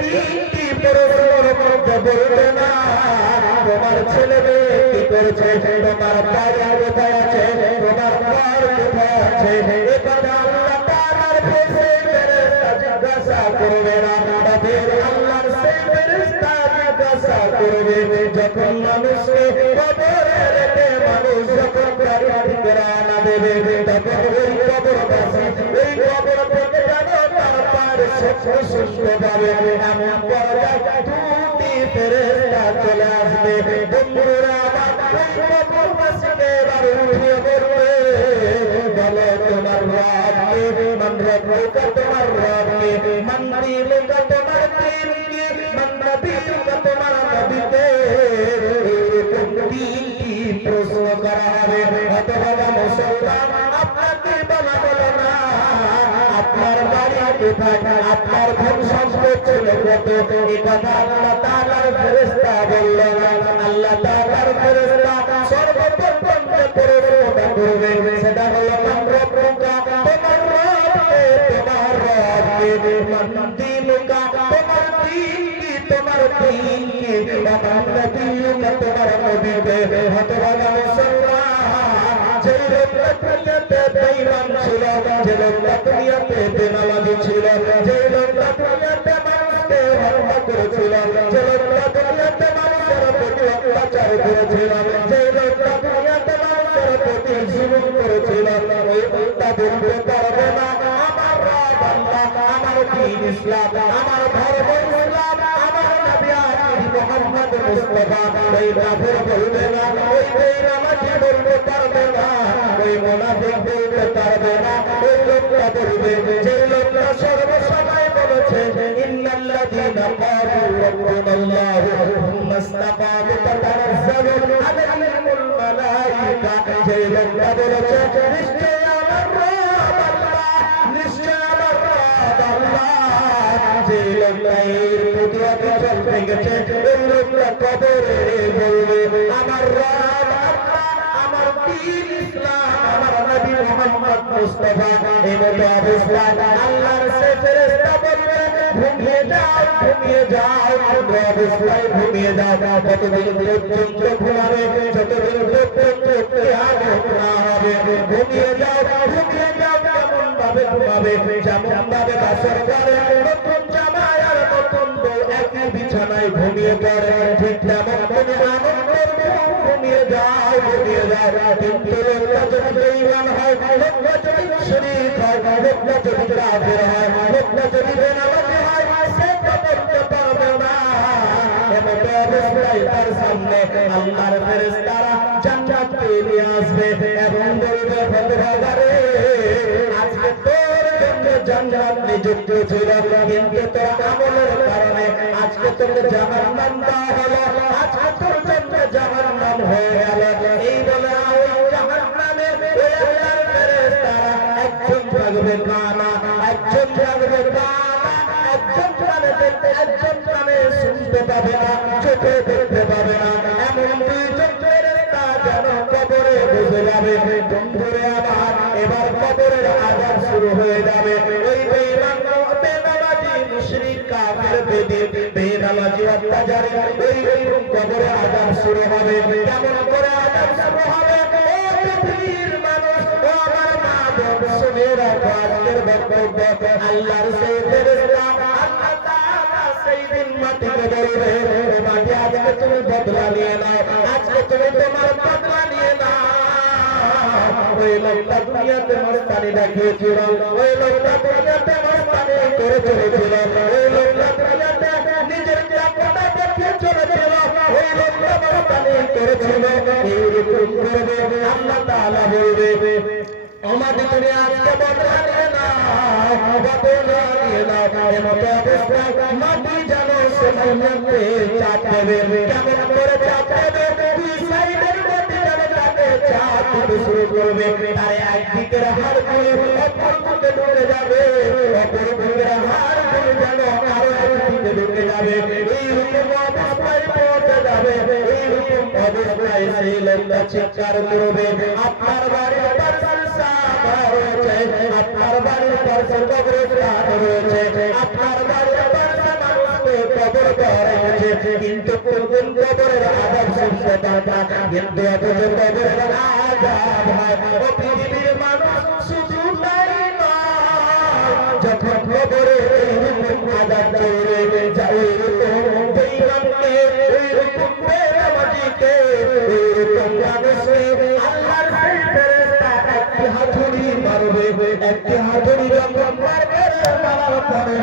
তিনটি প্রশ্নের মধ্যে বলবে না তোমার ছেলে মেয়ে কি করছে, তোমার বাড়ি কোথায় আছে, তোমার ঘর কোথায় আছে, এ কথা আল্লাহ তাআলার কাছে ফেরেশতা জিজ্ঞাসা করবে না। তাদের আল্লাহর সেই ফেরেশতা জিজ্ঞাসা করবে যখন মানুষকে কবরে রেখে মানুষ যখন বাড়ি থেকে রওনা দেবে তখন ওই কবরবাসী ওই কবর থেকে যেন তার পায়ের শব্দ শুনতে পাবে এমন পর্যায়ে দুটি ফেরেশতা চলে আসবে। বন্ধুরা আমার ওই কবরবাসীকে এবার উঠিয়ে বলবে বলো তোমার রবকে, মান রব্বুকা তোমার রবকে, মান দীনুকা তোমার দীনকে, মান নবিয়ুকা তোমার নবীকে। এরকম তিনটি প্রশ্ন করা হবে। হতভাগা মুসলমান আপনাকে বলা বলো না আপনার বাড়ি কোথায়, আপনার ধন সম্পদ ছিল কত, এ কথা আল্লাহ তাআলার ফেরেশতা বলল না। আল্লাহ তাআলার ফেরেশতা সর্বপ্রথম যে প্রশ্নটা করবে সেটা হলো মান রব্বুকা তোমার রবকে, তোমার রবকে, মান দীনুকা তোমার দীন কি, তোমার দীন কি, মান নবিয়ুকা তোমার নবীকে। হতভাগা মুসলমান যে লোকটা দুনিয়াতে বেঈমান ছিল, যে লোকটা দুনিয়াতে বেনামাজি ছিল, যে লোকটা দুনিয়াতে মানুষকে হত্যা করেছিল, যে লোকটা দুনিয়াতে মানুষের প্রতি অত্যাচার করেছিল, যে লোকটা দুনিয়াতে মানুষের প্রতি জুলুম করেছিল, ওই লোকটা বলতে পারবে না আমার রব আল্লাহ, আমার দ্বীন ইসলাম, আমার ধর্ম ইসলাম, আমার নবী আখির মুহাম্মদ মুস্তাফা। ওই কাফের বলবে না, ওই বেঈমানজি বলতে পারবে না, ওই মুনাফিক বলতে পারবে না। ওই লোকটা বলবে যে লোকটা সর্বসময় বলেছে ইন্নাল্লাযীনা ক্বালু রাব্বুনাল্লাহু সুম্মা ইসতাকামু তাতানাজ্জালু আলাইহিমুল মালায়েকা। যে লোকটা বলেছে নিশ্চয় আমার রব আল্লাহ, নিশ্চয় আমার রব আল্লাহ। যে লোকটা এর প্রতি অবিচল থেকেছে ওই লোকটা কবরে বলবে আমার রব আল্লাহ, আমার দ্বীন ইসলাম, আমার নবী মুহাম্মদ মুস্তাফা। এই মতো অবস্থায় আল্লাহর সেই ফেরেশতা বলবে ঘুমিয়ে যাও, ঘুমিয়ে যাও, অবস্থায় ঘুমিয়ে যাও। যতদিন পর্যন্ত ঘুমাবে, যতদিন পর্যন্ত কিয়ামত না হবে, ঘুমিয়ে যাও, ঘুমিয়ে যাও। কেমন ভাবে ঘুমাবে, যেমন ভাবে বাসর করে নতুন জামাই আর নতুন বউ একই বিছানায় ঘুমিয়ে পড়ে, ঠিক তেমন তুমি আনন্দের ঘুমিয়ে যাও, ঘুমিয়ে যাও। কিন্তু লোকটা যদি বেঈমান হয়, লোকটা যদি মুশরিক হয়, লোকটা যদি কাফের হয়, লোকটা যদি বেনামাজি হয়, সে তো বলতে পারবে না। এমন অবস্থায় তার সামনে আল্লাহর ফেরেশতারা জান্নাত নিয়ে আসবে এবং বলবে বন্ধুরা আজকে তোর জন্য জান্নাত নিযুক্ত ছিল, কিন্তু তোর আমলের কারণে আজকে তোকে জাহান্নাম দেওয়া হলো, আজকে তোর জন্য জাহান্নাম হয়ে গেল। এই বলে ওই জাহান্নামে ওই আল্লাহর ফেরেশতারা একজন থাকবে কানা, একজন থাকবে কানা, একজন কানে দেখতে, একজন কানে শুনতে পাবে না, চোখে দেখতে পাবে না। এমন দুইজন ফেরেশতা যেন কবরে বসে যাবে। বন্ধুরে আমার এবার কবরের আযাব শুরু হয়ে যাবে। ওই বেঈমান বেনামাজি মুশরিক কাফের বেনামাজি অত্যাচারী ওই কবরে আযাব শুরু হবে। কেমন করে আযাব শুরু হবে? ও পৃথিবীর মানুষ, ও আমার মা বোন শুনে রাখো আজকের বক্তব্য। আল্লাহর সেই ফেরেশতা আল্লাহ তাআলা সেই দিন মাটিকে বলবে ও মাটি আজকে তুমি বদলা নিয়ে নাও, আজকে তুমি তোমার বদলা নিয়ে নাও। ওই লোকটা দুনিয়াতে মস্তানি দেখিয়েছিল, ওই লোকটা দুনিয়াতে মস্তানি করে চলেছিল, ওই লোকটা দুনিয়াতে নিজের চাকরিটা দেখিয়ে চলেছিল, ওই লোকটা মস্তানি করেছিল। এইরকম করবে আল্লাহ তাআলা বলবে আমাদের তুমি আজকে বদলা নিয়ে নাও, বদলা নিয়ে নাও। এমতো অবস্থায় মাটি যেন সময় মধ্যে চাপ দেবে। কেমন করে চাপ দেবে? দুই সাইডের মধ্যে যেন তাকে চাপ দিতে শুরু করবে। আরে একদিকের হাড়গুলি অপর দিকে ঢুকে যাবে, অপর দিকের হাড়গুলি যেন আরো একদিকে ঢুকে যাবে। এইরকম অবস্থায় পৌঁছে যাবে। এইরকম অবস্থায় সেই লোকটা চিৎকার করবে আপনার বাড়ির পার্সেল রয়েছে, আপনার বাড়ির পার্সেল কবরস্থান রয়েছে, আপনার বাড়ির পার্সেল মানুষ কবর বাড়াইছে কিন্তু কোন কবরের আযাব শুনতে পাবা কিন্তু এত কবরের আযাব হয় ও পৃথিবীর মানুষ শুধু তাই নয় যখন কবরে এইরকম আযাব চলে যায় এরকম বেঈমানকে এরকম বেনামাজিকে এরকম মানুষকে আল্লাহর সেই ফেরেশতা একটি হাতুড়ি মারবে একটি হাতুড়ি যখন মারবে মারার পরে